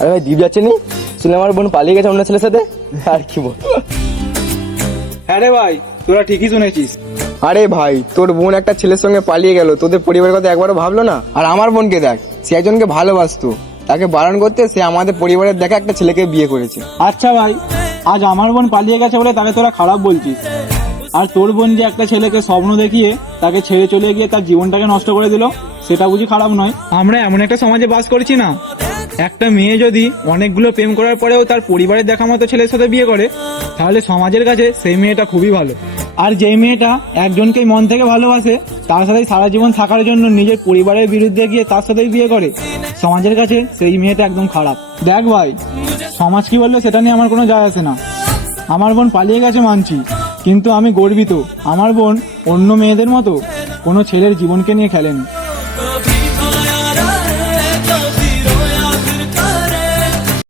আরে ভাই দ্বীপ যাচ্ছে নি, শুনে আমার বোন পালিয়ে গেছে অন্য ছেলের সাথে। আর কি বল। হ্যাঁ রে ভাই, তোরা ঠিকই শুনেছিস। আরে ভাই তোর বোন একটা ছেলের সঙ্গে পালিয়ে গেল, তোদের পরিবারের কথা একবারও ভাবলো না? আর আমার বোনকে দেখ, সে একজনকে ভালোবাসতো, তাকে বারণ করতে সে আমাদের পরিবারের দেখা একটা ছেলেকে বিয়ে করেছে। আচ্ছা ভাই, আজ আমার বোন পালিয়ে গেছে বলে তাকে তোরা খারাপ বলছিস, আর তোর বোন যে একটা ছেলেকে স্বপ্ন দেখিয়ে তাকে ছেড়ে চলে গিয়ে তার জীবনটাকে নষ্ট করে দিল, সেটা বুঝি খারাপ নয়? আমরা এমন একটা সমাজে বাস করছি না, একটা মেয়ে যদি অনেকগুলো প্রেম করার পরেও তার পরিবারের দেখা মতো ছেলের সাথে বিয়ে করে, তাহলে সমাজের কাছে সেই মেয়েটা খুবই ভালো। আর যেই মেয়েটা একজনকেই মন থেকে ভালোবাসে, তার সাথে সারা জীবন থাকার জন্য নিজের পরিবারের বিরুদ্ধে গিয়ে তার সাথেই বিয়ে করে, সমাজের কাছে সেই মেয়েটা একদম খারাপ। দেখ ভাই, সমাজ কি বললো সেটা নিয়ে আমার কোনো যায় আসে না। আমার বোন পালিয়ে গেছে মানছি, কিন্তু আমি গর্বিত আমার বোন অন্য মেয়েদের মতো কোনো ছেলের জীবনকে নিয়ে খেলেনি।